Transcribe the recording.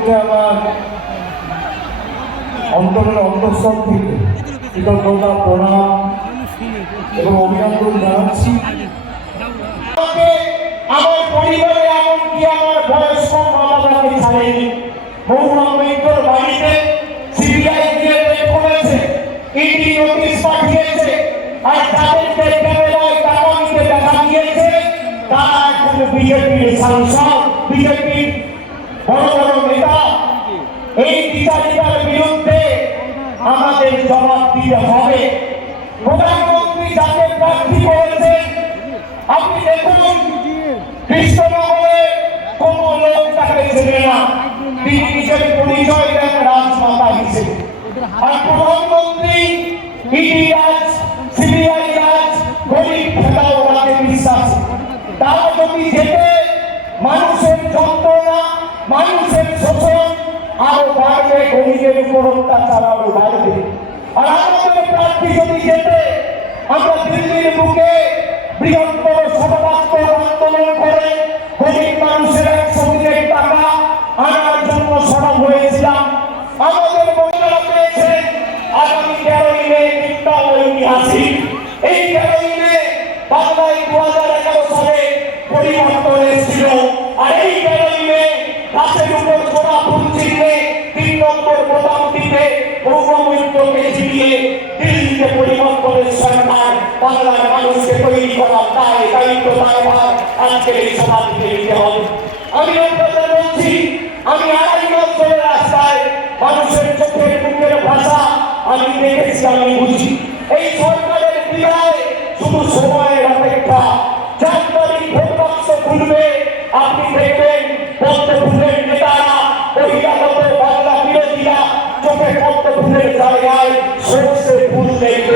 মুহূর্তে আমার অন্তরের অন্তঃস্থল থেকে কৃতজ্ঞতা, প্রণাম এবং অভিনন্দন জানাচ্ছি। আমার পরিবারে এমনকি আমার বয়স্ক মা বাবাকে ছাড়েনি। মহুয়া মৈত্র বাড়িতে সিবিআই গিয়ে রেড করেছে, ইডি নোটিশ পাঠিয়েছে, আর তাদেরকে ক্যামেরায় টাকা নিতে দেখা গিয়েছে তারা এখন বিজেপির সাংসদ, বিজেপির বড় বড় নেতা। এই বিচারিতার বিরুদ্ধে আমাদের জবাব দিতে হবে। প্রধানমন্ত্রী যাকে প্রার্থী করেছেন, আপনি দেখুন কৃষ্ণনগরে কোন লোক তাকে চেনে না, তিনি নিজের পরিচয় দেন রাজমাতা হিসেবে। আর প্রধানমন্ত্রী ইডি রাজ, সিবিআই রাজ, গরিব খেতাও ওনাকে বিশ্বাস। তারা যদি যেতে মানুষের যন্ত্রণা, মানুষের শোষণ আরো বাড়বে, গরিবের উপর অত্যাচার আরো বাড়বে। আর আমাদের প্রার্থী যদি যেতে আমরা দিল্লির বুকে বৃহত্তর সর্বাত্মক আন্দোলন করে গরিব মানুষের 100 দিনের টাকা আনার জন্য সরব হয়েছিলাম। আমাদের মহিলারা পেয়েছেন আগামী 13 মে একটা ঐতিহাসিক। এই 13 মে বাংলায় 2011 সালে পরিবর্তন এসেছিল। আর এই 13 মে গাছের উপর ছোড়া ফুল চিহ্নে 3 নম্বর বোতাম টিপে মৌমৈত্রকে জিতিয়ে দিল্লিতে পরিবর্তনের সরকার বাংলার মানুষকে তৈরি করার দায়িত্ব দায়ভার আজকের এই সভা থেকে নিতে হবে। আমি আপনাদের বলছি, আমি 2.5 মাস ধরে রাস্তায় মানুষের চোখের মুখের ভাষা আমি দেখেছি, আমি বুঝি। এই সরকারের বিদায় শুধু সময়ের অপেক্ষা। 4 তারিখ ভোট বাক্স খুলবে, আপনি দেখবেন পদ্মফুলের নেতারা, বহিরাগত বাংলা বিরোধীরা চোখে পদ্মফুলের জায়গায় সর্ষে ফুল দেখবে।